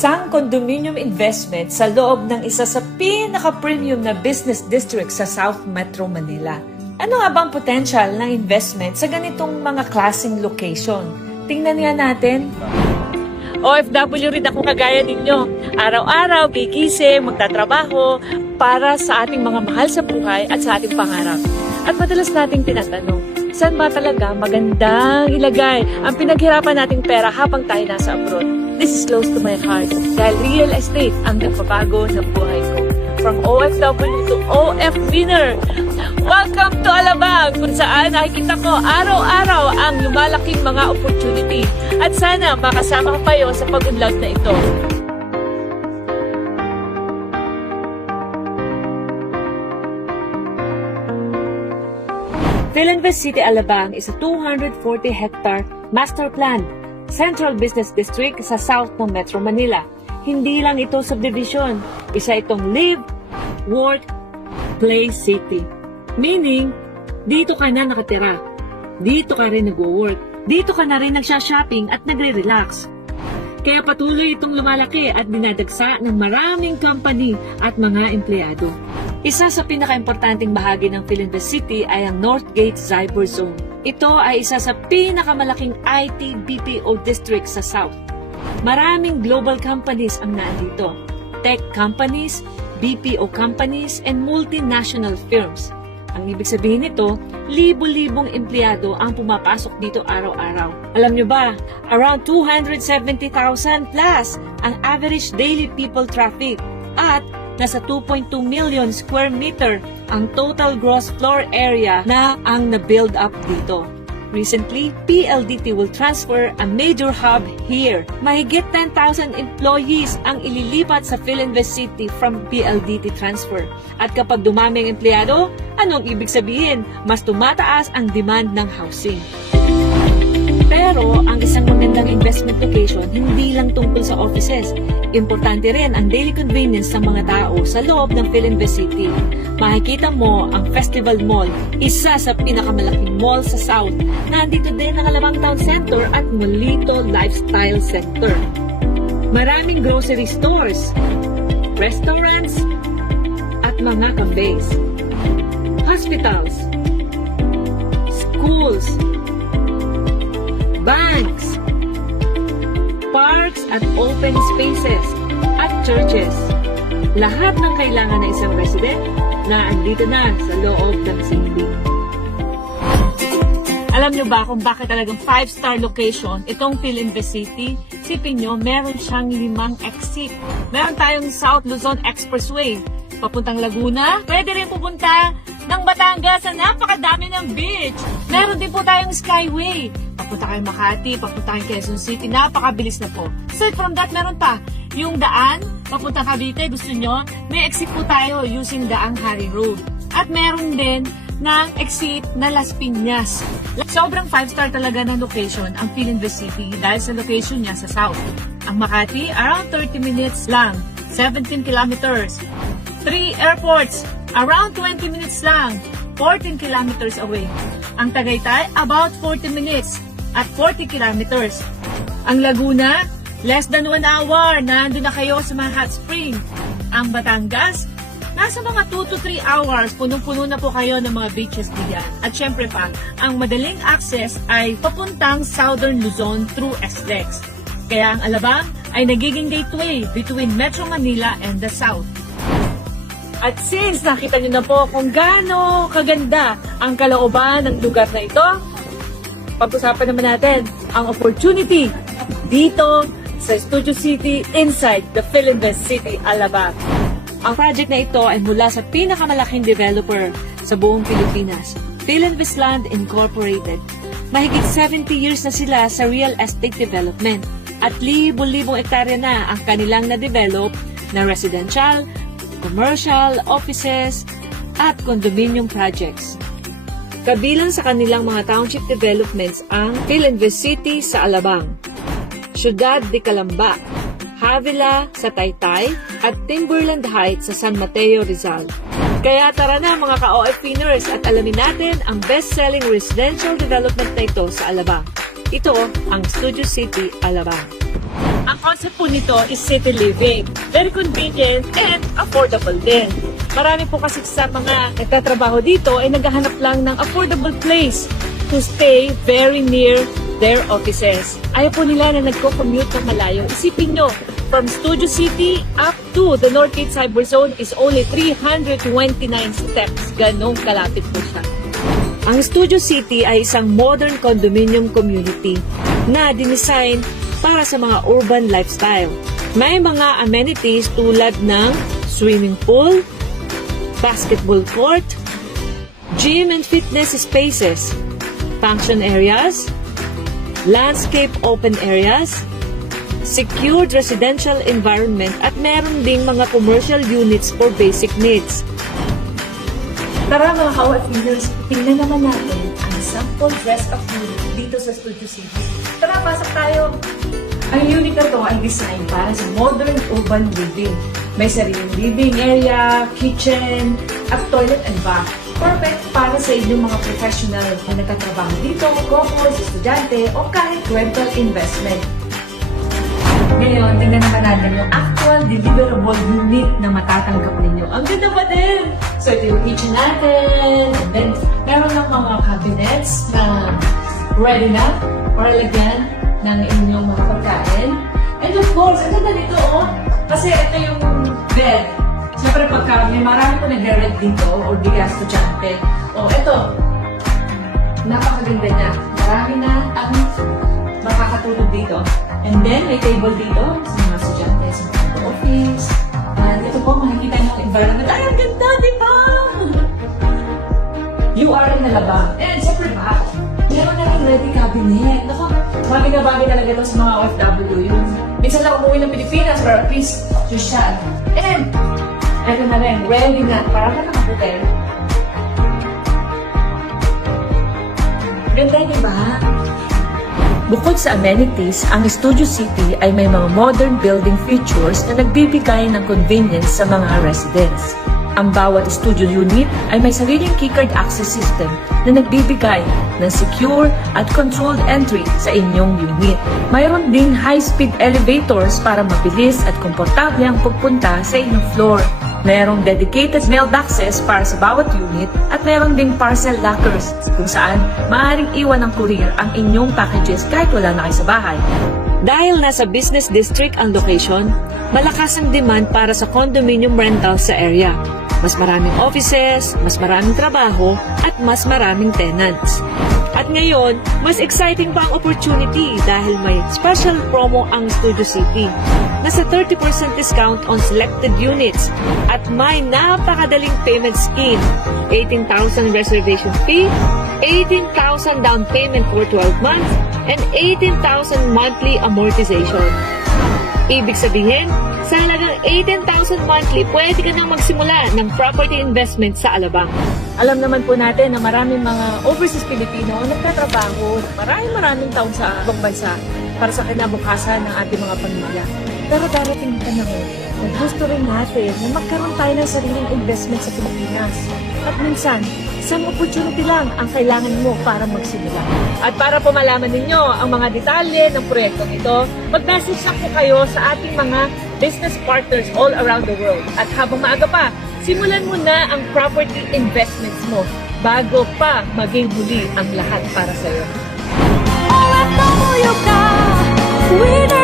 Isang condominium investment sa loob ng isa sa pinaka-premium na business district sa South Metro Manila. Ano nga bang potential ng investment sa ganitong mga klaseng location? Tingnan nga natin. OFW rin ako kagaya ninyo. Araw-araw, gigising, magtatrabaho para sa ating mga mahal sa buhay at sa ating pangarap. At madalas nating tinatanong, saan ba talaga magandang ilagay ang pinaghirapan nating pera habang tayo nasa abroad? This is close to my heart dahil real estate ang nagpapago ng buhay ko. From OFW to OF winner. Welcome to Alabang, kung saan nakikita ko araw-araw ang lumalaking mga opportunity. At sana makasama pa kayo sa pag-unlad na ito. Philinvest City Alabang is a 240-hectare master plan Central Business District sa South ng Metro Manila. Hindi lang ito subdivision, isa itong live, work, play city. Meaning, dito ka na nakatira, dito ka rin nag-work, dito ka na rin nagsha-shopping at nagre-relax. Kaya patuloy itong lumalaki at dinadagsa ng maraming company at mga empleyado. Isa sa pinaka-importanting bahagi ng Philinvest City ay ang Northgate Cyber Zone. Ito ay isa sa pinakamalaking IT BPO district sa South. Maraming global companies ang nandito. Tech companies, BPO companies, and multinational firms. Ang ibig sabihin nito, libo-libong empleyado ang pumapasok dito araw-araw. Alam nyo ba, around 270,000 plus ang average daily people traffic at nasa 2.2 million square meter ang total gross floor area na ang na-build up dito. Recently, PLDT will transfer a major hub here. Mahigit 10,000 employees ang ililipat sa Philinvest City from PLDT transfer. At kapag dumami ang empleyado, anong ibig sabihin? Mas tumataas ang demand ng housing. Pero ang isang magandang investment location hindi lang tungkol sa offices. Importante rin ang daily convenience ng mga tao sa loob ng Philinvest City. Makikita mo ang Festival Mall, isa sa pinakamalaking mall sa South. Nandito din ang Alabang Town Center at Molito Lifestyle Center. Maraming grocery stores, restaurants, at mga cafes. Hospitals, schools, banks, parks at open spaces, at churches. Lahat ng kailangan ng isang resident na andito na sa loob ng city. Alam nyo ba kung bakit talagang 5-star location itong Philinvest City? Sipin nyo, meron siyang 5 exit. Meron tayong South Luzon Expressway, papuntang Laguna. Pwede rin pupunta ng Batangas sa napakadami ng beach. Meron din po tayong Skyway. Papunta kayo Makati, papunta kayo Quezon City, napakabilis na po. Aside from that, meron pa yung daan, papunta Cavite, gusto nyo, may exit po tayo using daang Harry Road. At meron din ng exit na Las Piñas. Sobrang 5-star talaga ng location ang Philinvest City dahil sa location niya sa South. Ang Makati, around 30 minutes lang, 17 kilometers. 3 airports, around 20 minutes lang, 14 kilometers away. Ang Tagaytay, about 40 minutes at 40 kilometers. Ang Laguna, less than 1 hour, nandun na kayo sa mga hot spring. Ang Batangas, nasa mga 2 to 3 hours, punong-puno na po kayo ng mga beaches diyan. At syempre pa, ang madaling access ay papuntang Southern Luzon through SLEX. Kaya ang Alabang ay nagiging gateway between Metro Manila and the South. At since nakita nyo na po kung gaano kaganda ang kalooban ng lugar na ito, pag-usapan naman natin ang opportunity dito sa Studio City inside the Philinvest City, Alabang. Ang project na ito ay mula sa pinakamalaking developer sa buong Pilipinas, Philinvest Land Incorporated. Mahigit 70 years na sila sa real estate development at libo-libong ektarya na ang kanilang na-develop na residential, commercial, offices, at condominium projects. Kabilang sa kanilang mga township developments ang Philinvest City sa Alabang, Ciudad de Calamba, Havila sa Taytay, at Timberland Heights sa San Mateo, Rizal. Kaya tara na mga ka-OF-winners at alamin natin ang best-selling residential development na ito sa Alabang. Ito ang Studio City, Alabang. Ang concept po nito is city living. Very convenient and affordable din. Marami po kasi sa mga nagtatrabaho dito ay naghahanap lang ng affordable place to stay very near their offices. Ayaw po nila na nagko-commute ng malayo. Isipin nyo, from Studio City up to the Northgate Cyber Zone is only 329 steps. Ganong kalapit po siya. Ang Studio City ay isang modern condominium community na dinesign para sa mga urban lifestyle. May mga amenities tulad ng swimming pool, basketball court, gym and fitness spaces, function areas, landscape open areas, secured residential environment at meron ding mga commercial units for basic needs. Tara mga ka-OFWers, tingnan naman natin ang sample dress-up unit dito sa Studio City. Tara, pasok tayo! Ang unit na to ay design para sa modern urban living. May sariling living area, kitchen, at toilet and bath. Perfect para sa inyong mga professional na nagtatrabaho dito, couples, estudyante, o kahit rental investment. Ngayon, tingnan naman natin yung actual deliverable unit na matatanggap ninyo. Ang ganda ba din? So, ito yung kitchen natin. And then, meron lang mga cabinets na ready na para lagyan ng inyong mga pagkain. And of course, ang ganda nito, oh. Kasi ito yung bed. Siyempre, pagka may marami ko nag-rent dito or di ka estudyante. O, ito. Napakaganda niya. Marami na ang makakatulog dito. And then, may table dito sa mga estudyante, sa mga office. And ito po, makikita niyo ang environment. Ay, ang ganda, di ba? You are in Alabang. And siyempre ba, meron na rin ready cabinet. Naku, bagay na bagay talaga ito sa mga OFW. Yung minsan lang umuwi ng Pilipinas for at least social. And, ito na rin, ready na, para ka nakahotel. Ganda, di ba? Bukod sa amenities, ang Studio City ay may mga modern building features na nagbibigay ng convenience sa mga residents. Ang bawat studio unit ay may sariling keycard access system na nagbibigay ng secure at controlled entry sa inyong unit. Mayroon ding high-speed elevators para mabilis at komportable ang pagpunta sa inyong floor. Mayroong dedicated mailboxes para sa bawat unit at mayroon ding parcel lockers kung saan maaaring iwan ng courier ang inyong packages kahit wala na kayo sa bahay. Dahil nasa business district ang location, malakas ang demand para sa condominium rental sa area. Mas maraming offices, mas maraming trabaho, at mas maraming tenants. At ngayon, mas exciting pa ang opportunity dahil may special promo ang Studio City. Nasa 30% discount on selected units at may napakadaling payment scheme. 18,000 reservation fee, 18,000 down payment for 12 months, and 18,000 monthly amortization. Ibig sabihin, sa halagang 18,000 monthly, pwede ka nang magsimula ng property investment sa Alabang. Alam naman po natin na maraming mga overseas Pilipino ang nagtatrabaho maraming taon sa ibang bansa para sa kinabukasan ng ating mga pamilya. Pero darating ang panahon na gusto rin natin na magkaroon tayo ng sariling investment sa Pilipinas. At minsan, isang opportunity lang ang kailangan mo para magsimula. At para po malaman ninyo ang mga detalye ng proyektong ito, mag-message lang po kayo sa ating mga business partners all around the world. At habang maaga pa, simulan mo na ang property investments mo bago pa maging huli ang lahat para sa'yo. OFW ka, winner!